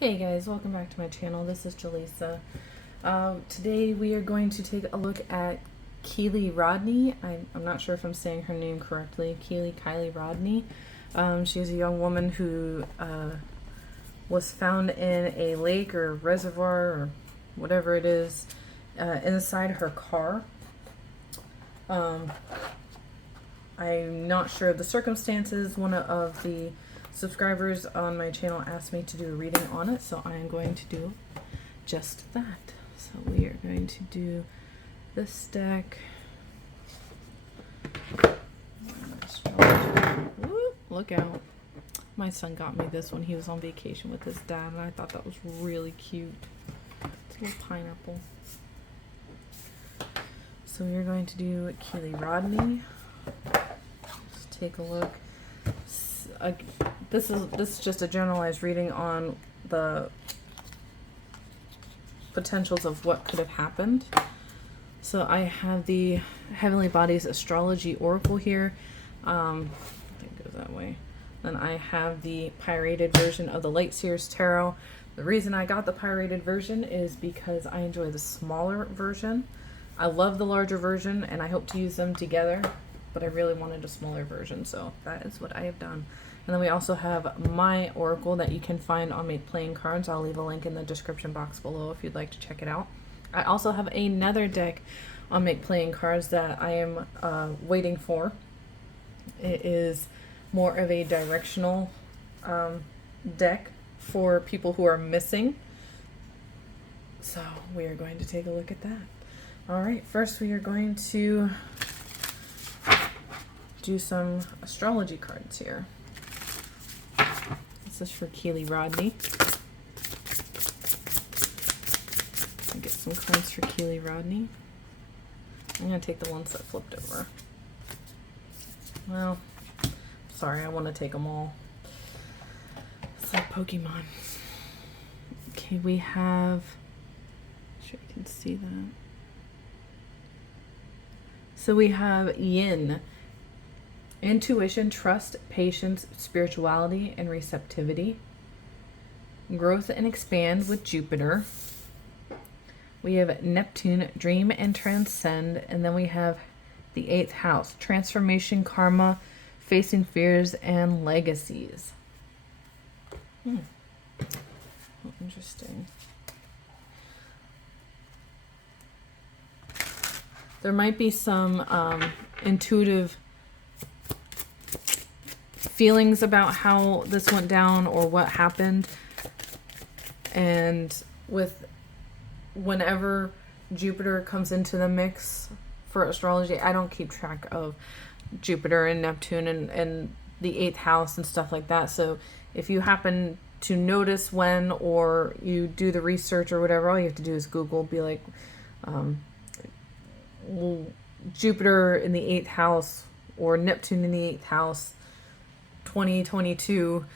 Hey guys, welcome back to my channel. This is Jaleesa. Today we are going to take a look at Kiely Rodni. I'm not sure if I'm saying her name correctly. Kiely Rodni. She's a young woman who was found in a lake or reservoir or whatever it is inside her car. I'm not sure of the circumstances. One of the subscribers on my channel asked me to do a reading on it, so I am going to do just that. So we are going to do this deck. Woo, look out. My son got me this when he was on vacation with his dad, and I thought that was really cute. It's a little pineapple. So we are going to do Kiely Rodni. Let's take a look. This is just a generalized reading on the potentials of what could have happened. So I have the Heavenly Bodies Astrology Oracle here. I think it goes that way. Then I have the pirated version of the Light Seers Tarot. The reason I got the pirated version is because I enjoy the smaller version. I love the larger version and I hope to use them together, but I really wanted a smaller version, so that is what I have done. And then we also have my oracle that you can find on Make Playing Cards. I'll leave a link in the description box below if you'd like to check it out. I also have another deck on Make Playing Cards that I am waiting for. It is more of a directional deck for people who are missing. So we are going to take a look at that. All right, first we are going to do some astrology cards here. This is for Kiely Rodni. I'll get some cards for Kiely Rodni. I'm going to take the ones that flipped over. Well, sorry, I want to take them all. It's like Pokemon. Okay, we have... I'm sure you can see that. So we have Yin. Intuition, trust, patience, spirituality, and receptivity. Growth and expand with Jupiter. We have Neptune, dream and transcend. And then we have the 8th house, transformation, karma, facing fears, and legacies. Oh, interesting. There might be some intuitive feelings about how this went down or what happened, and with whenever Jupiter comes into the mix for astrology, I don't keep track of Jupiter and Neptune and the 8th house and stuff like that. So if you happen to notice when, or you do the research or whatever, all you have to do is Google, be like Jupiter in the 8th house or Neptune in the 8th house 2022,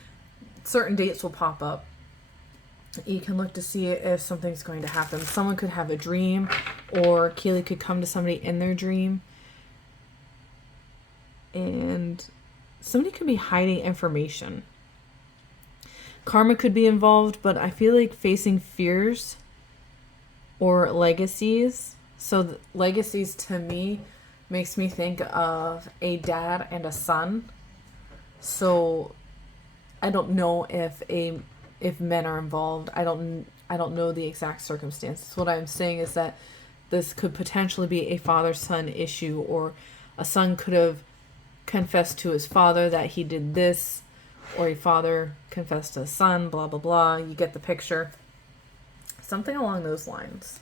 certain dates will pop up. You can look to see if something's going to happen. Someone could have a dream, or Kiely could come to somebody in their dream, and somebody could be hiding information. Karma could be involved, but I feel like facing fears or legacies. So legacies to me makes me think of a dad and a son. So I don't know if men are involved. I don't know the exact circumstances. What I'm saying is that this could potentially be a father-son issue, or a son could have confessed to his father that he did this, or a father confessed to a son, blah blah blah. You get the picture. Something along those lines.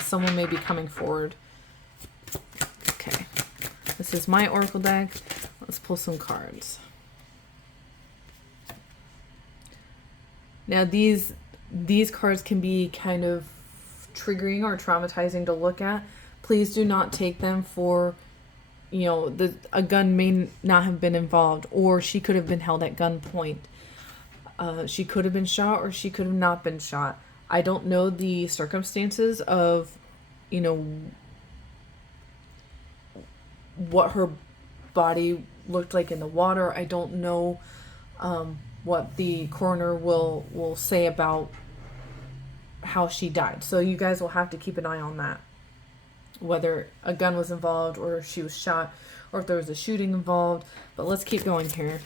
Someone may be coming forward. Okay. This is my oracle deck. Let's pull some cards. Now these cards can be kind of triggering or traumatizing to look at. Please do not take them for, a gun may not have been involved, or she could have been held at gunpoint. She could have been shot, or she could have not been shot. I don't know the circumstances of, what her body looked like in the water. I don't know what the coroner will say about how she died. So you guys will have to keep an eye on that. Whether a gun was involved or she was shot or if there was a shooting involved. But let's keep going here,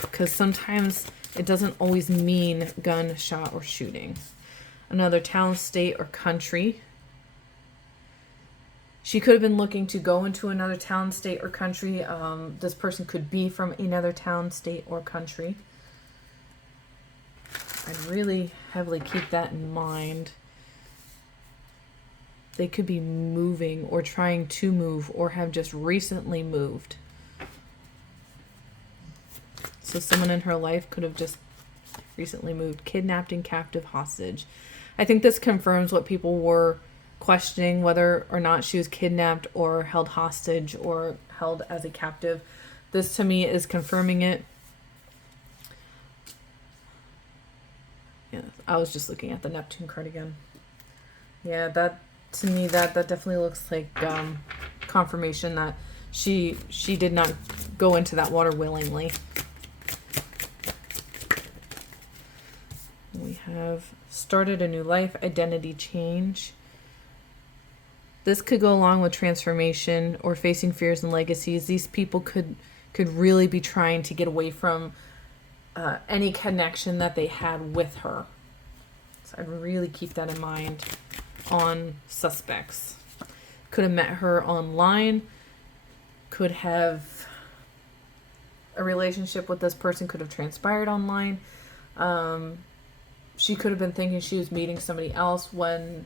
because sometimes it doesn't always mean gun, shot, or shooting. Another town, state, or country. She could have been looking to go into another town, state, or country. This person could be from another town, state, or country. I'd really heavily keep that in mind. They could be moving or trying to move or have just recently moved. So someone in her life could have just recently moved. Kidnapped and captive hostage. I think this confirms what people were questioning, whether or not she was kidnapped or held hostage or held as a captive. This to me is confirming it. Yeah, I was just looking at the Neptune card again. Yeah, that to me that definitely looks like confirmation that she did not go into that water willingly. We have started a new life, identity change. This could go along with transformation or facing fears and legacies. These people could really be trying to get away from any connection that they had with her. So I'd really keep that in mind on suspects. Could have met her online. Could have a relationship with this person. Could have transpired online. She could have been thinking she was meeting somebody else when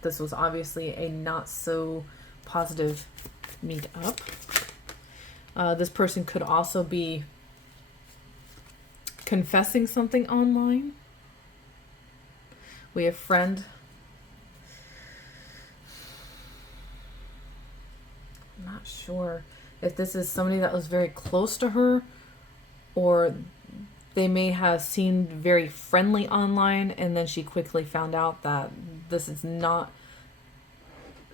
this was obviously a not so positive meet up. This person could also be confessing something online. We have friend. I'm not sure if this is somebody that was very close to her, or they may have seemed very friendly online and then she quickly found out that this is not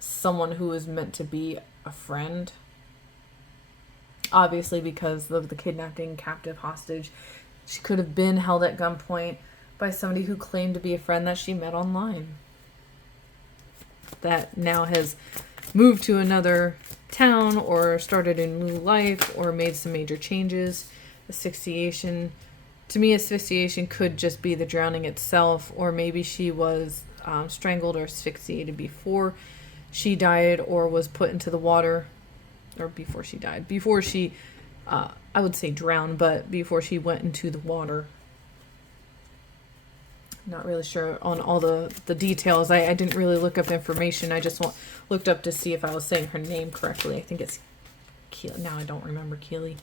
someone who is meant to be a friend. Obviously, because of the kidnapping, captive, hostage, she could have been held at gunpoint by somebody who claimed to be a friend that she met online, that now has moved to another town or started a new life or made some major changes. Asphyxiation. To me, asphyxiation could just be the drowning itself, or maybe she was strangled or asphyxiated before she died or was put into the water, or before she died. Before she, I would say drowned, but before she went into the water. Not really sure on all the details. I didn't really look up information. I just looked up to see if I was saying her name correctly. I think it's Kiely. Now I don't remember Kiely.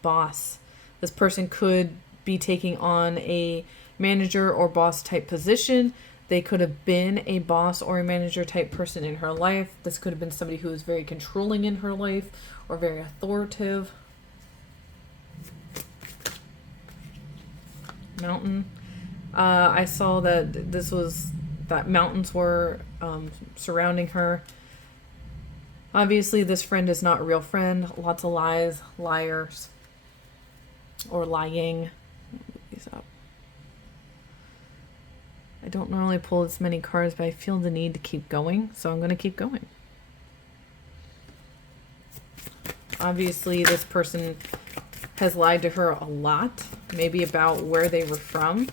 Boss. This person could be taking on a manager or boss type position. They could have been a boss or a manager type person in her life. This could have been somebody who was very controlling in her life or very authoritative. Mountain. I saw that that mountains were surrounding her. Obviously, this friend is not a real friend. Lots of lies, liars, or lying. These up. I don't normally pull this many cards, but I feel the need to keep going, so I'm going to keep going. Obviously, this person has lied to her a lot, maybe about where they were from.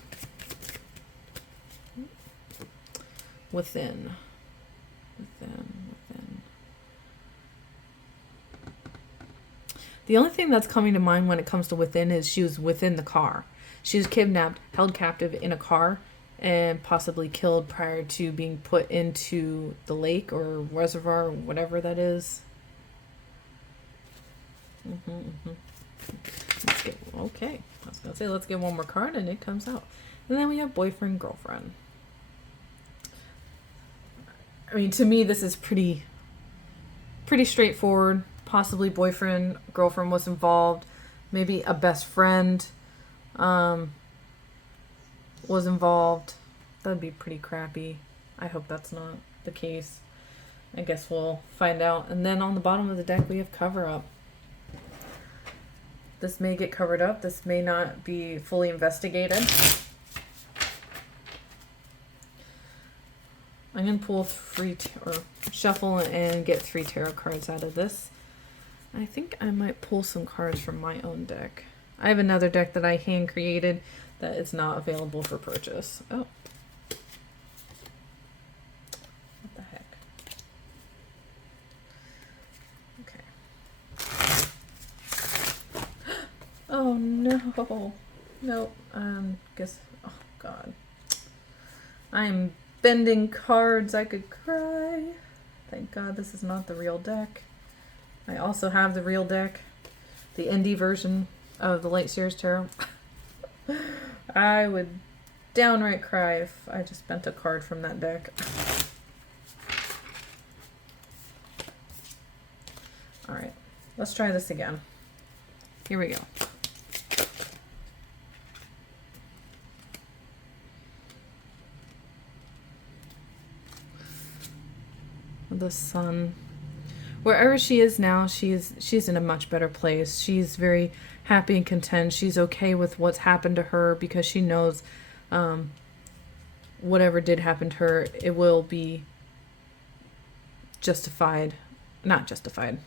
Within. The only thing that's coming to mind when it comes to within is she was within the car. She was kidnapped, held captive in a car, and possibly killed prior to being put into the lake or reservoir, or whatever that is. Okay. I was going to say, let's get one more card, and it comes out. And then we have boyfriend, girlfriend. I mean, to me, this is pretty straightforward. Possibly boyfriend, girlfriend was involved. Maybe a best friend was involved. That'd be pretty crappy. I hope that's not the case. I guess we'll find out. And then on the bottom of the deck, we have cover up. This may get covered up. This may not be fully investigated. I'm going to pull or shuffle and get 3 tarot cards out of this. I think I might pull some cards from my own deck. I have another deck that I hand created that is not available for purchase. Oh. What the heck? Okay. Oh no. Nope. Guess. Oh God. I'm bending cards. I could cry. Thank God this is not the real deck. I also have the real deck, the indie version of the Light Series Tarot. I would downright cry if I just bent a card from that deck. Alright, let's try this again. Here we go. The Sun. Wherever she is now, she's in a much better place. She's very happy and content. She's okay with what's happened to her because she knows whatever did happen to her, it will be justified. Not justified.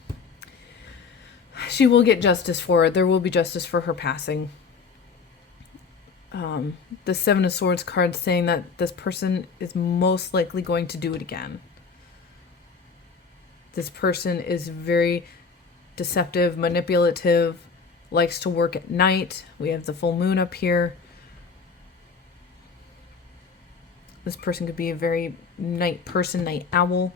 She will get justice for it. There will be justice for her passing. The Seven of Swords card saying that this person is most likely going to do it again. This person is very deceptive, manipulative, likes to work at night. We have the full moon up here. This person could be a very night person, night owl.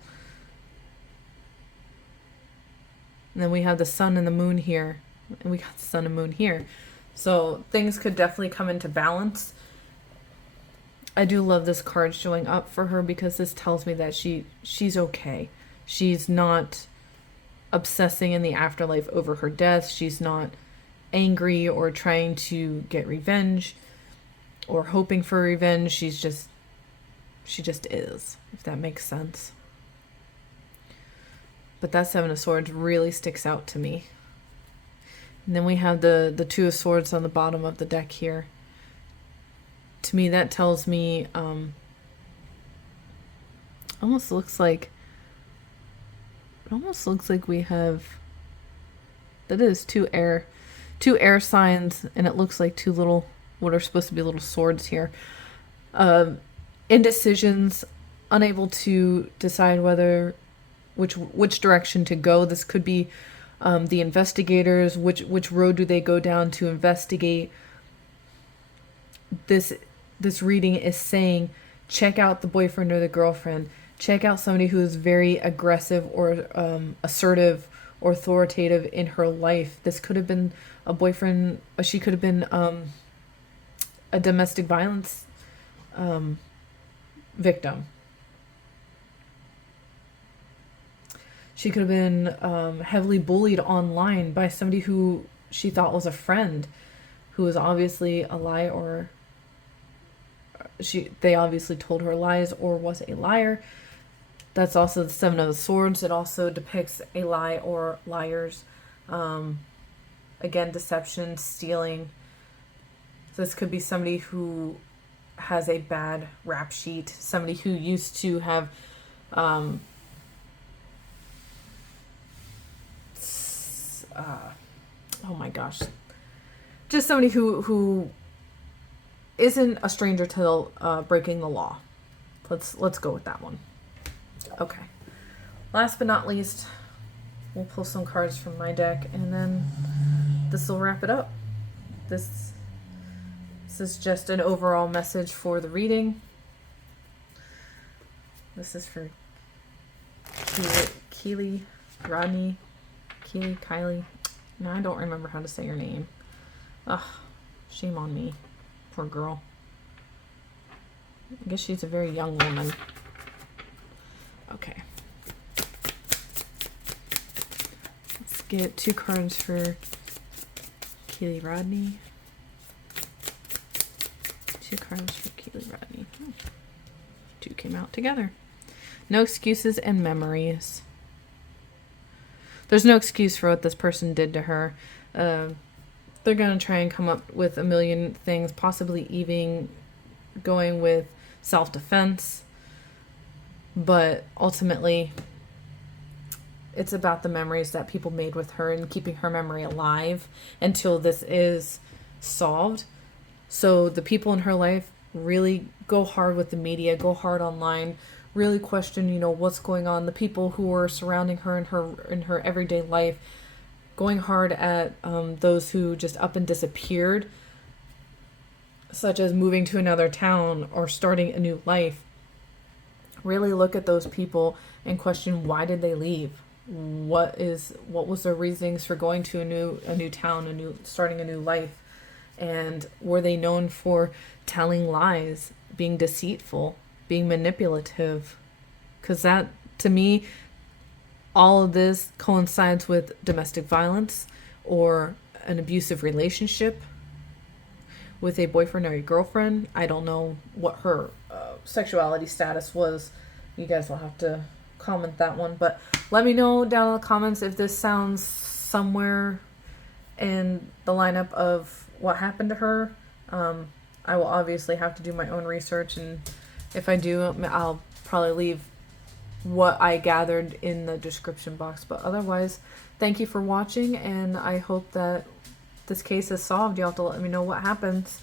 And then we have the sun and the moon here. And we got the sun and moon here. So things could definitely come into balance. I do love this card showing up for her because this tells me that she's okay. She's not obsessing in the afterlife over her death. She's not angry or trying to get revenge or hoping for revenge. She just is, if that makes sense. But that Seven of Swords really sticks out to me. And then we have the Two of Swords on the bottom of the deck here. To me, that tells me, almost looks like we have, that is two air signs, and it looks like two little, what are supposed to be little swords here. Indecisions, unable to decide which direction to go. This could be the investigators. Which road do they go down to investigate? This reading is saying, check out the boyfriend or the girlfriend. Check out somebody who is very aggressive or assertive or authoritative in her life. This could have been a boyfriend. She could have been a domestic violence victim. She could have been heavily bullied online by somebody who she thought was a friend, who was obviously a lie, or they obviously told her lies or was a liar. That's also the Seven of Swords. It also depicts a lie or liars. Again, deception, stealing. So this could be somebody who has a bad rap sheet. Somebody who used to have oh my gosh. Just somebody who isn't a stranger to breaking the law. Let's go with that one. Okay. Last but not least, we'll pull some cards from my deck, and then this will wrap it up. This is just an overall message for the reading. This is for Kiely, Rodni, Kiely. No, I don't remember how to say your name. Ugh, shame on me. Poor girl. I guess she's a very young woman. Okay. Let's get 2 cards for Kiely Rodni. 2 cards for Kiely Rodni. Oh, 2 came out together. No excuses and memories. There's no excuse for what this person did to her. they're going to try and come up with a million things, possibly even going with self-defense. But ultimately, it's about the memories that people made with her and keeping her memory alive until this is solved. So the people in her life really go hard with the media, go hard online, really question, you know, what's going on. The people who are surrounding her in her everyday life, going hard at those who just up and disappeared, such as moving to another town or starting a new life. Really look at those people and question, why did they leave? What was their reasons for going to a new town, starting a new life? And were they known for telling lies, being deceitful, being manipulative? Because that, to me, all of this coincides with domestic violence or an abusive relationship with a boyfriend or a girlfriend. I don't know what her sexuality status was. You guys will have to comment that one. But let me know down in the comments if this sounds somewhere in the lineup of what happened to her. I will obviously have to do my own research, and if I do, I'll probably leave what I gathered in the description box. But otherwise, thank you for watching, and I hope that this case is solved. You'll have to let me know what happens.